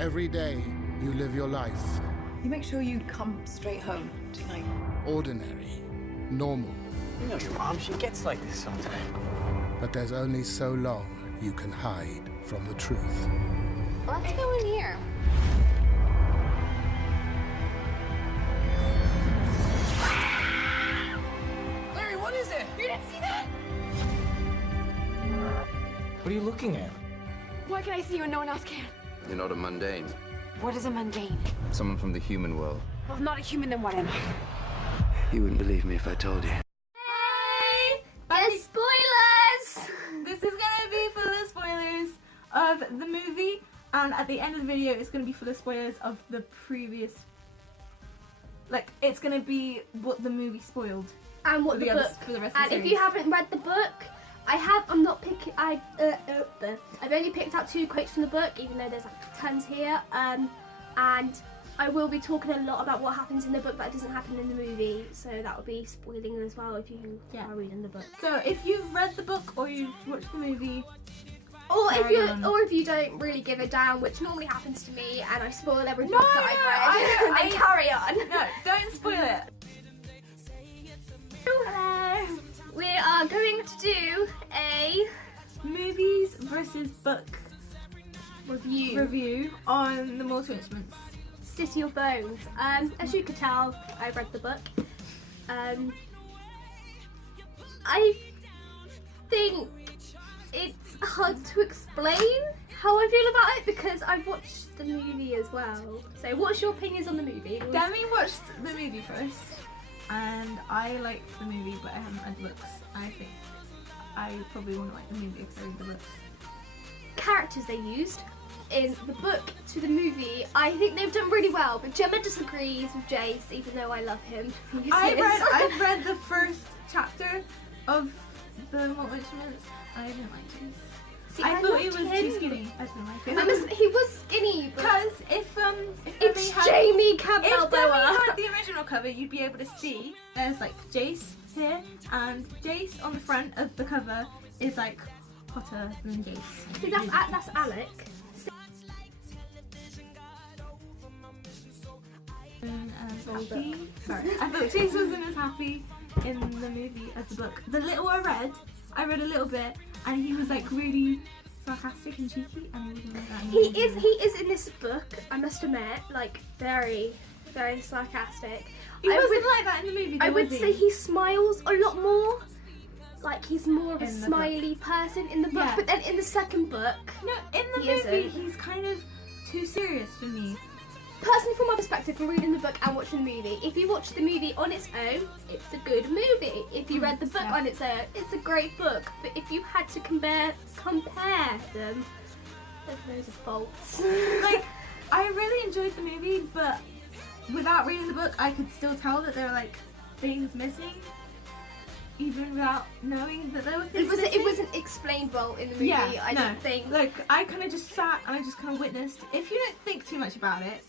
Every day, you live your life. You make sure you come straight home tonight. Ordinary, normal. You know your mom, she gets like this sometimes. But there's only so long you can hide from the truth. Let's go in here. Larry, what is it? You didn't see that? What are you looking at? Why can I see you and no one else can? You're not a mundane. What is a mundane? Someone from the human world. Well, if not a human, then what am I? You wouldn't believe me if I told you. Hey! There's spoilers! This is gonna be full of spoilers of the movie, and at the end of the video it's gonna be full of spoilers of the previous, like, it's gonna be what the movie spoiled And what for the the book. for the rest And of the if series. you haven't read the book, I've only picked out 2 quotes from the book, even though there's like tons here. And I will be talking a lot about what happens in the book that doesn't happen in the movie, so that will be spoiling as well if you are reading the book. So if you've read the book or you've watched the movie, Or carry on. if you don't really give a damn, which normally happens to me, and I spoil every No, book that I've read, then carry on. no, don't spoil it. Hello. We are going to do a Movies versus book review on the Mortal Instruments. City of Bones. As you could tell, I read the book. I think it's hard to explain how I feel about it because I've watched the movie as well. So what's your opinions on the movie? Demi watched the movie first, and I liked the movie, but I haven't read the books. I think I probably wouldn't like the movie if I read the books. Characters they used in the book to the movie, I think they've done really well, but Gemma disagrees with Jace, even though I love him. I've read the first chapter of the Mortal Instruments. I didn't like Jace. See, I thought he loved was him. too skinny. I didn't like him. He was skinny, but Because if it's Demi had, Jamie Campbell if Demi Bower. had the original cover, you'd be able to see there's like Jace here, and Jace on the front of the cover is like hotter than Jace. See, that's Alec. Happy. Sorry, I thought Jace wasn't as happy in the movie as the book. The little I read a little bit, and he was like really sarcastic and cheeky, and he wasn't like that in the movie. He is in this book, I must admit, like very, very sarcastic. He wasn't like that in the movie. I though, would was say he smiles a lot more. Like he's more of a In the smiley person in the book, Yeah. but then in the second book, No, in the He movie, isn't. he's kind of too serious for me. personally from my perspective, from reading the book and watching the movie, if you watch the movie on its own, it's a good movie. If you read the book Yeah. on its own, it's a great book. But if you had to compare them, there's loads of faults. Like, I really enjoyed the movie, but without reading the book, I could still tell that there were like things missing, even without knowing that there were things missing. It wasn't explained well in the movie. Yeah, I no. don't think. Like, I kind of just sat and I just kind of witnessed. If you don't think too much about it,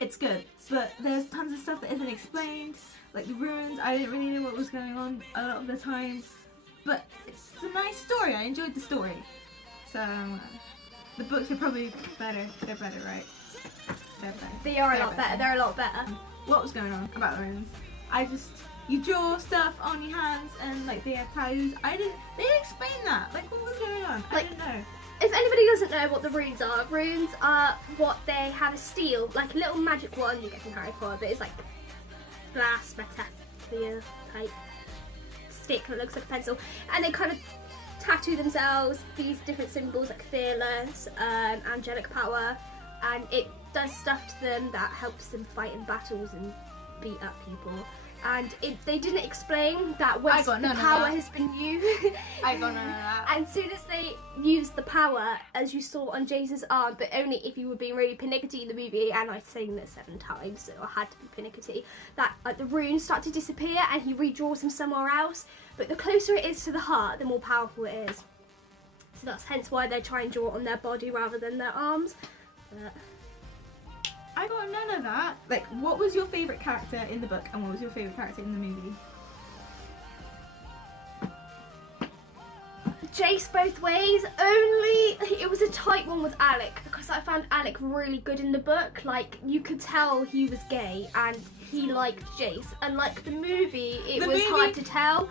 it's good. But there's tons of stuff that isn't explained, like the ruins. I didn't really know what was going on a lot of the time. But it's a nice story. I enjoyed the story. So, the books are probably better. They're better, right? They're better. They are a They're lot better. They're a lot better. What was going on about the ruins? You draw stuff on your hands and like they have tattoos. They didn't explain that. Like, what was going on? I Like, didn't know. If anybody doesn't know what the runes are what they have a steel, like a little magic wand you get from Harry Potter, but it's like glass, metallic type stick that looks like a pencil, and they kind of tattoo themselves these different symbols like fearless, angelic power, and it does stuff to them that helps them fight in battles and beat up people. And they didn't explain that once the power has been used. I got none of that. And soon as they used the power, as you saw on Jace's arm, but only if you were being really pernickety in the movie, and I've seen this 7 times, so I had to be pernickety, that the runes start to disappear and he redraws them somewhere else. But the closer it is to the heart, the more powerful it is. So that's hence why they try and draw it on their body rather than their arms. But I got none of that. Like, what was your favourite character in the book and what was your favourite character in the movie? Jace Jace both ways. Only it was a tight one with Alec because I found Alec really good in the book. Like you could tell he was gay and he liked Jace. And like the movie, it was hard to tell.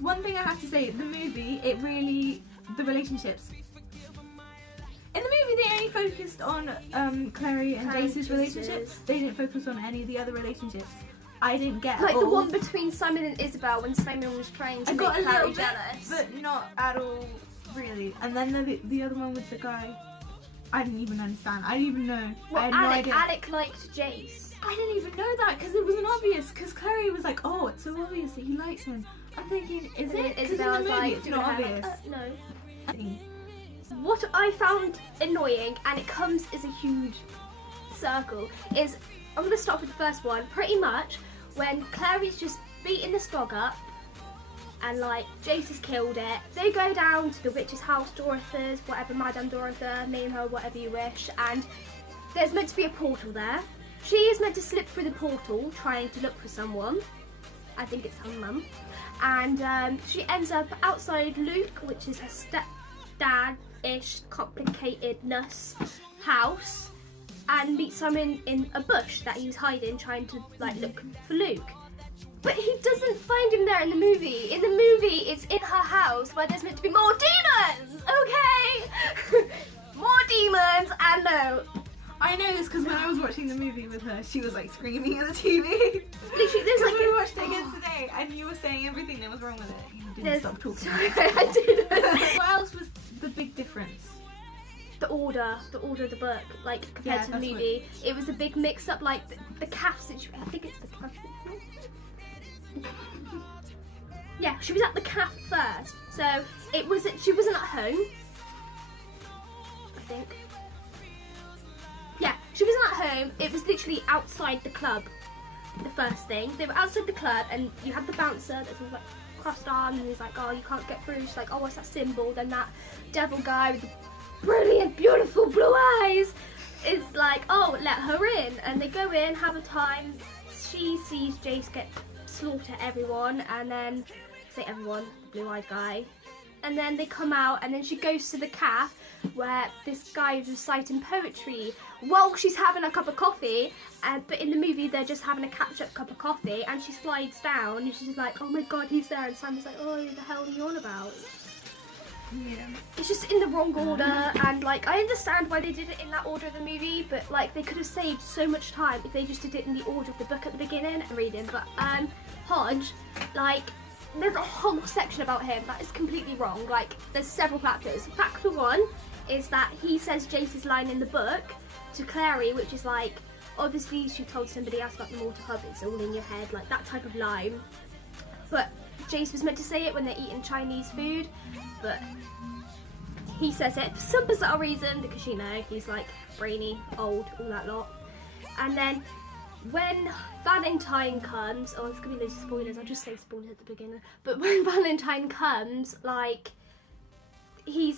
One thing I have to say, the movie, the relationships. In the movie, they only focused on Clary and Jace's relationship. They didn't focus on any of the other relationships. I didn't get like all. the one between Simon and Isabel when Simon was trying to make Clary jealous, but not at all really. And then the other one with the guy, I didn't even understand. I didn't even know. Well, I had no idea. Alec liked Jace. I didn't even know that because it wasn't obvious. Because Clary was like, "Oh, it's so obvious that he likes him." I'm thinking, is it? Because in the movie, like, it's not obvious. No. What I found annoying, and it comes as a huge circle, is I'm going to start with the first one. Pretty much when Clary's just beating this dog up and like Jace has killed it, they go down to the witch's house, Dorothy's, whatever, Madame Dorothy, name her whatever you wish, and there's meant to be a portal there. She is meant to slip through the portal trying to look for someone. I think it's her mum. And she ends up outside Luke, which is her stepdad-ish complicatedness house, and meets someone in a bush that he's hiding, trying to like look for Luke. But he doesn't find him there in the movie. In the movie, it's in her house where there's meant to be more demons. Okay, more demons. And no, I know this because when I was watching the movie with her, she was like screaming at the TV. literally, there's like we watched it again today, and you were saying everything that was wrong with it. You didn't stop talking. I did. What else was the big difference? The order of the book, like compared to the movie, it was a big mix-up. Like the calf situation. I think it's the calf. Yeah, she was at the calf first, so it wasn't. She wasn't at home. I think. Yeah, she wasn't at home. It was literally outside the club. The first thing, they were outside the club, and you had the bouncer that was like crossed arms, and he's like, "Oh, you can't get through." She's like, "Oh, what's that symbol?" Then that devil guy with the brilliant, beautiful blue eyes is like, "Oh, let her in." And they go in, have a time. She sees Jace get slaughter everyone, and then say everyone, the blue-eyed guy. And then they come out, and then she goes to the calf where this guy is reciting poetry while she's having a cup of coffee. But in the movie, they're just having a catch-up cup of coffee, and she slides down, and she's like, "Oh my God, he's there!" And Simon's like, "Oh, the hell are you on about?" Yeah. It's just in the wrong order, and like I understand why they did it in that order of the movie, but like they could have saved so much time if they just did it in the order of the book at the beginning and reading. But Hodge, like there's a whole section about him that is completely wrong. Like there's several factors. Factor one is that he says Jace's line in the book to Clary, which is like obviously she told somebody else about the mortar hub, it's all in your head, like that type of line. But Jace was meant to say it when they're eating Chinese food, but he says it for some bizarre reason because, you know, he's like brainy, old, all that lot. And then when Valentine comes, oh, it's gonna be loads of spoilers, I'll just say spoilers at the beginning. But when Valentine comes, like, in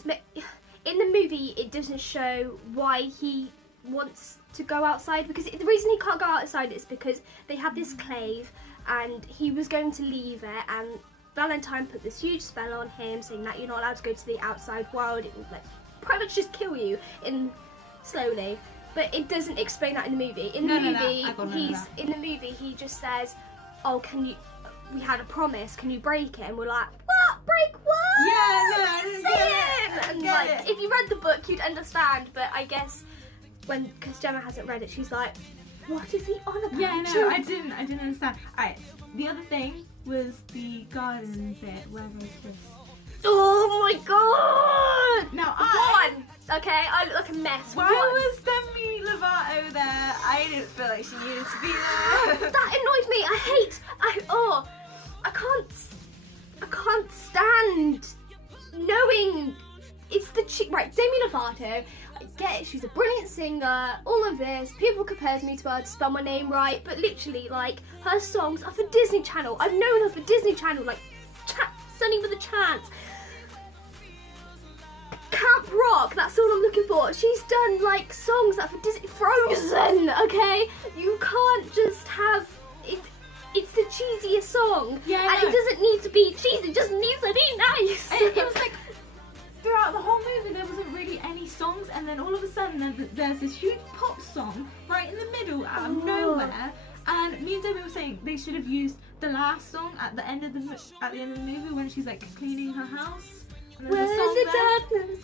the movie, it doesn't show why he wants to go outside, because the reason he can't go outside is because they had this clave and he was going to leave it, and Valentine put this huge spell on him saying that you're not allowed to go to the outside world. It will like pretty much just kill you slowly. But it doesn't explain that in the movie. In the movie he just says, "Oh, we had a promise, can you break it?" And we're like, "What? Break what?" Yeah, no, I didn't get it. And like, if you read the book, you'd understand. But I guess because Gemma hasn't read it, she's like, "What is he on about?" Yeah, no, I didn't understand. Alright, the other thing was the garden bit where they kissed. Oh my God! Now Okay, I look like a mess. Why was Demi Lovato there? I didn't feel like she needed to be there. That annoyed me. I can't stand knowing it's the chick. Right, Demi Lovato. I get it, she's a brilliant singer, all of this. People compared me to her to spell my name right, but literally, like, her songs are for Disney Channel. I've known her for Disney Channel, like, Sunny with a Chance. Camp Rock, that's all I'm looking for. She's done, like, songs that are for Disney. Frozen, okay? You can't just have... It's the cheesiest song. Yeah, and it doesn't need to be cheesy, it just needs to be nice. It was like... throughout the whole movie there wasn't really any songs, and then all of a sudden there's this huge pop song right in the middle out of nowhere. And me and Debbie were saying they should have used the last song at the end of the movie when she's like cleaning her house. And there's a song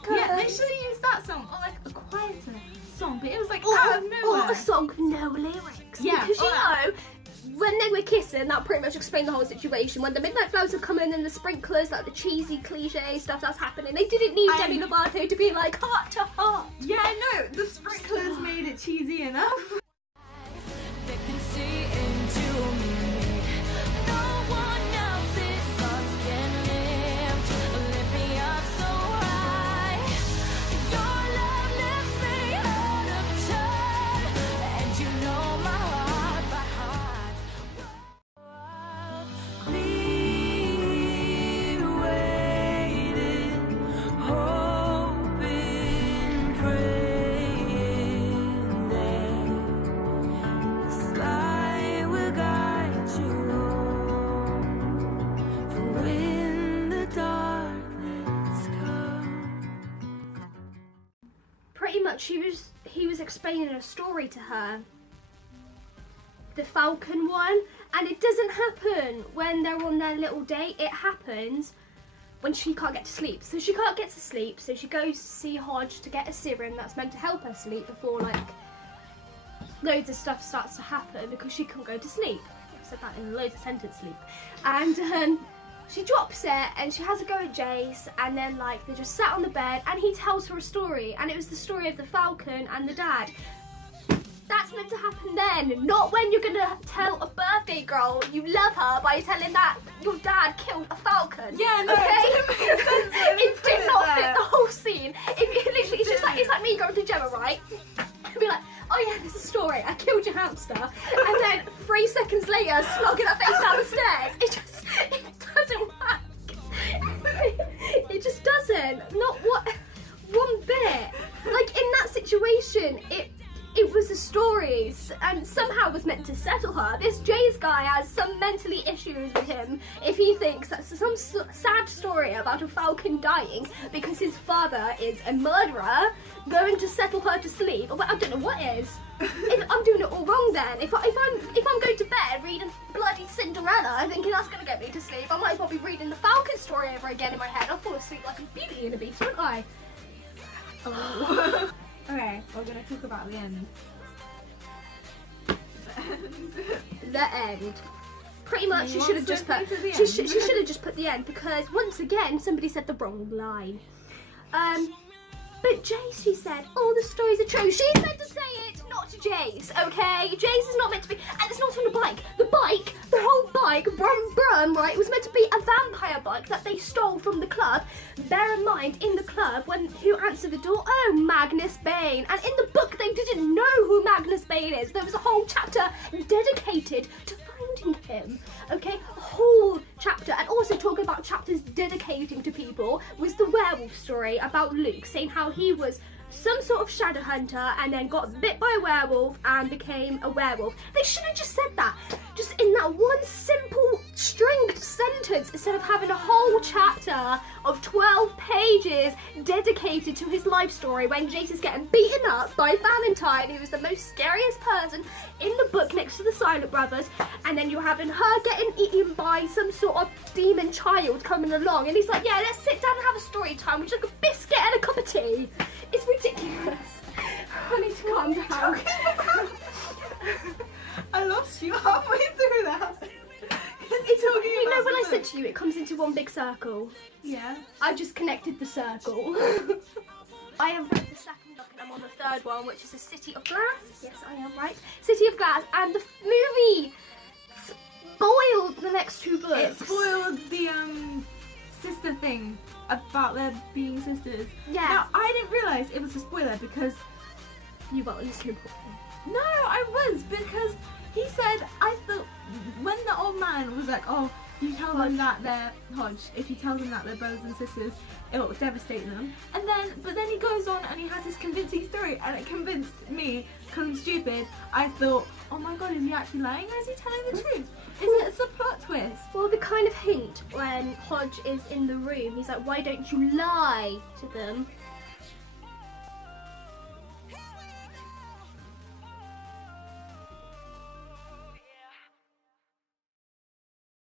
there. Yeah, they should have used that song, or like a quieter song, but it was like out of nowhere. Or a song with no lyrics. Yeah, because you know, when they were kissing, that pretty much explained the whole situation. When the Midnight Flowers were coming and the sprinklers, like the cheesy cliche stuff that's happening, they didn't need Demi Lovato to be like heart to heart. Yeah, I know, the sprinklers made it cheesy enough. Pretty much he was explaining a story to her, the Falcon one, and it doesn't happen when they're on their little date. It happens when she can't get to sleep. So she can't get to sleep, so she goes to see Hodge to get a serum that's meant to help her sleep before like loads of stuff starts to happen, because she can't go to sleep. I said that in loads of sentence sleep. And she drops it and she has a go at Jace, and then like they just sat on the bed and he tells her a story, and it was the story of the Falcon and the dad. That's meant to happen then, not when you're gonna tell a birthday girl you love her by telling that your dad killed a falcon. Yeah, no, okay? it didn't make sense. It did not fit the whole scene. It's like me going to Gemma, right? And be like, oh yeah, there's a story. I killed your hamster, and then 3 seconds later, slogging her face down the stairs. It doesn't work. It just doesn't. Not one bit. Like in that situation, it was a story and somehow was meant to settle her. This Jay's guy has some mentally issues with him if he thinks that's some sad story about a falcon dying because his father is a murderer going to settle her to sleep. Well, I don't know what is. I'm doing it all wrong then. If I'm going to bed reading bloody Cinderella thinking that's going to get me to sleep, I might as well be reading the Falcon story over again in my head. I'll fall asleep like a Beauty and the Beast, won't I? Oh. Okay, we're gonna talk about the end. The end. Pretty much, she should have just put. She should have just put the end, because once again somebody said the wrong line. But Jace, she said, all the stories are true. She's meant to say it, not Jace, okay? Jace is not meant to be, and it's not on a bike. The whole bike, brum brum, right, was meant to be a vampire bike that they stole from the club. Bear in mind, in the club, who answered the door? Oh, Magnus Bane. And in the book, they didn't know who Magnus Bane is. There was a whole chapter dedicated to finding him, okay? A whole chapter. And also talking about chapters dedicating to people was the werewolf story about Luke, saying how he was some sort of shadow hunter and then got bit by a werewolf and became a werewolf. They should have just said that, just in that one simple stringed sentence, instead of having a whole chapter of 12 pages dedicated to his life story when Jace is getting beaten up by Valentine, who is the most scariest person in the book next to the Silent Brothers, and then you're having her getting eaten by some sort of demon child coming along, and he's like, yeah, let's sit down and have a story time with just like a biscuit and a cup of tea. It's ridiculous. I need to calm down. I lost you halfway through that. You know when I said to you it comes into one big circle? Yeah. I just connected the circle. I have read the second book and I'm on the third one, which is A City of Glass. Yes, I am right. City of Glass, and the movie spoiled the next 2 books. It spoiled the sister thing about their being sisters. Yeah. Now, I didn't realise it was a spoiler because... You weren't listening properly. No, I was, because he said, I thought, when the old man was like, oh, you tell them that they're Hodge. If you tell them that they're brothers and sisters, it will devastate them. And then, but then he goes on and he has this convincing story, and it convinced me, because I'm stupid. I thought, oh my god, is he actually lying or is he telling the truth? It's a plot twist. Well, we kind of hint when Hodge is in the room. He's like, why don't you lie to them?